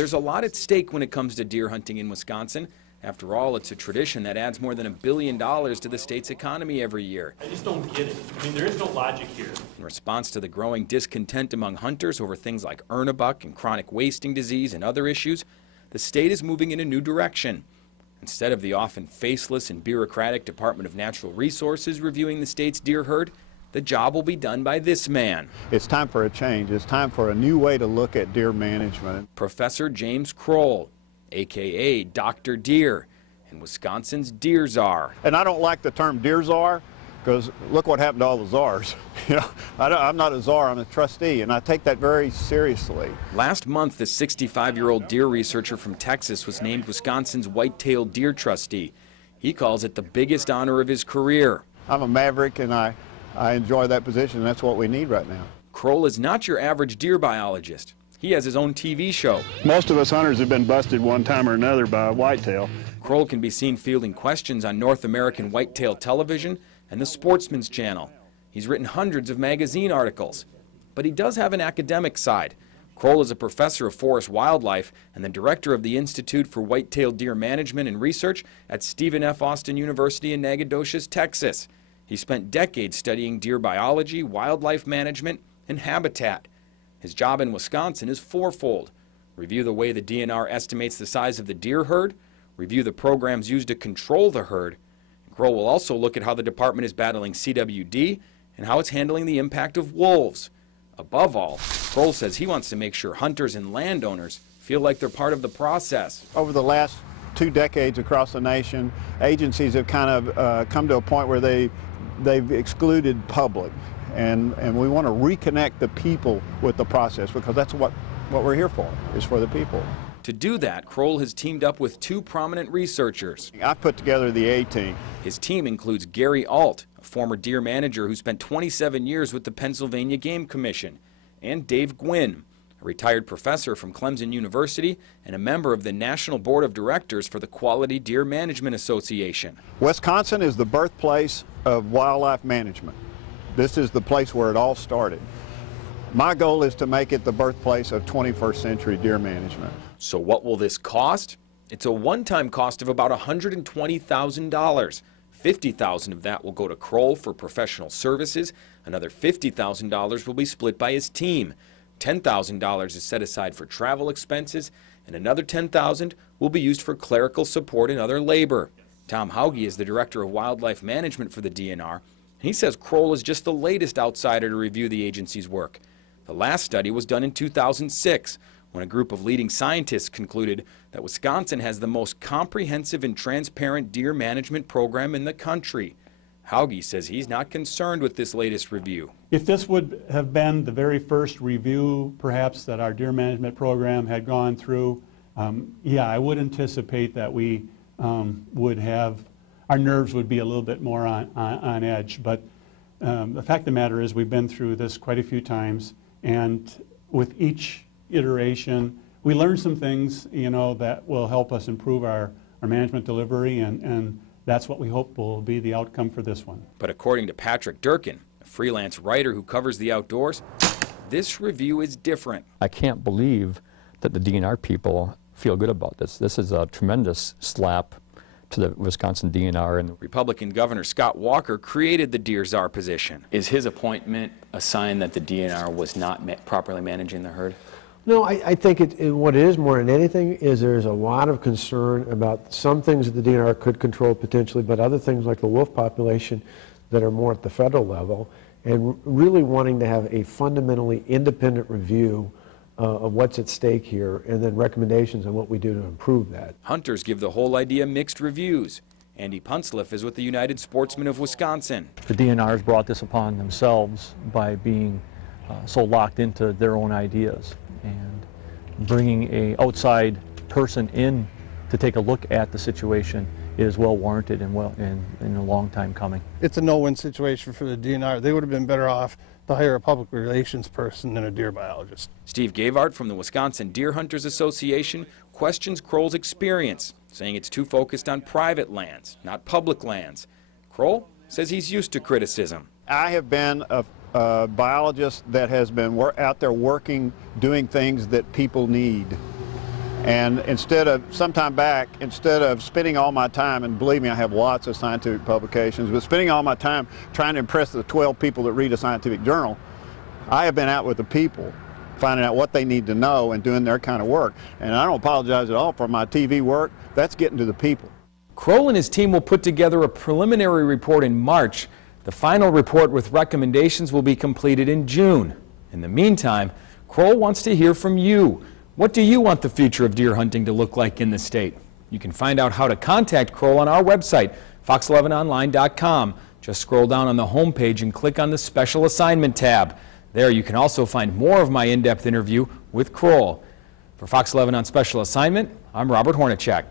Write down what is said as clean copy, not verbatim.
there's a lot at stake when it comes to deer hunting in Wisconsin. After all, it's a tradition that adds more than $1 billion to the state's economy every year. I just don't get it. I mean, there is no logic here. In response to the growing discontent among hunters over things like earn-a-buck and chronic wasting disease and other issues, the state is moving in a new direction. Instead of the often faceless and bureaucratic Department of Natural Resources reviewing the state's deer herd, the job will be done by this man. It's time for a change. It's time for a new way to look at deer management. Professor James Kroll, a.k.a. Dr. Deer, and Wisconsin's deer czar. And I don't like the term deer czar because look what happened to all the czars. You know, I'm not a czar, I'm a trustee, and I take that very seriously. Last month, the 65-year-old deer researcher from Texas was named Wisconsin's white-tailed deer trustee. He calls it the biggest honor of his career. I'm a maverick, and I enjoy that position, and that's what we need right now. Kroll is not your average deer biologist. He has his own TV show. Most of us hunters have been busted one time or another by a whitetail. Kroll can be seen fielding questions on North American Whitetail Television and the Sportsman's Channel. He's written hundreds of magazine articles. But he does have an academic side. Kroll is a professor of forest wildlife and the director of the Institute for White-tailed Deer Management and Research at Stephen F. Austin University in Nacogdoches, Texas. He spent decades studying deer biology, wildlife management, and habitat. His job in Wisconsin is fourfold. Review the way the DNR estimates the size of the deer herd, review the programs used to control the herd. Kroll will also look at how the department is battling CWD and how it's handling the impact of wolves. Above all, Kroll says he wants to make sure hunters and landowners feel like they're part of the process. Over the last 2 decades across the nation, agencies have kind of come to a point where they've excluded public. And we want to reconnect the people with the process because that's what we're here for, is for the people. To do that, Kroll has teamed up with 2 prominent researchers. I've put together the A-team. His team includes Gary Alt, a former deer manager who spent 27 years with the Pennsylvania Game Commission, and Dave Gwynn, a retired professor from Clemson University and a member of the National Board of Directors for the Quality Deer Management Association. Wisconsin is the birthplace of wildlife management. This is the place where it all started. My goal is to make it the birthplace of 21st century deer management. So what will this cost? It's a one-time cost of about $120,000. $50,000 of that will go to Kroll for professional services. Another $50,000 will be split by his team. $10,000 is set aside for travel expenses, and another $10,000 will be used for clerical support and other labor. Tom Hauge is the director of wildlife management for the DNR. He says Kroll is just the latest outsider to review the agency's work. The last study was done in 2006, when a group of leading scientists concluded that Wisconsin has the most comprehensive and transparent deer management program in the country. Hauge says he's not concerned with this latest review. If this would have been the very first review, perhaps, that our deer management program had gone through, yeah, I would anticipate that we would have, our nerves would be a little bit more on edge. But the fact of the matter is we've been through this quite a few times, and with each iteration, we learn some things, you know, that will help us improve our management delivery, and that's what we hope will be the outcome for this one. But according to Patrick Durkin, a freelance writer who covers the outdoors, this review is different. I can't believe that the DNR people feel good about this. This is a tremendous slap to the Wisconsin DNR. And Republican Governor Scott Walker created the deer czar position. Is his appointment a sign that the DNR was not properly managing the herd? No, I think what it is more than anything is there's a lot of concern about some things that the DNR could control potentially, but other things like the wolf population that are more at the federal level, and really wanting to have a fundamentally independent review of what's at stake here, and then recommendations on what we do to improve that. Hunters give the whole idea mixed reviews. Andy Puntzliff is with the United Sportsmen of Wisconsin. The DNR's brought this upon themselves by being so locked into their own ideas, and bringing an outside person in to take a look at the situation is well warranted and a long time coming. It's a no-win situation for the DNR. They would have been better off to hire a public relations person than a deer biologist. Steve Gavard from the Wisconsin Deer Hunters Association questions Kroll's experience, saying it's too focused on private lands, not public lands. Kroll says he's used to criticism. I have been a biologist that has been out there working, doing things that people need. And instead of spending all my time, and believe me, I have lots of scientific publications, but spending all my time trying to impress the 12 people that read a scientific journal, I have been out with the people, finding out what they need to know and doing their kind of work. And I don't apologize at all for my TV work. That's getting to the people. Kroll and his team will put together a preliminary report in March. The final report with recommendations will be completed in June. In the meantime, Kroll wants to hear from you. What do you want the future of deer hunting to look like in the state? You can find out how to contact Kroll on our website, fox11online.com. Just scroll down on the home page and click on the Special Assignment tab. There you can also find more of my in-depth interview with Kroll. For Fox 11 on Special Assignment, I'm Robert Hornacek.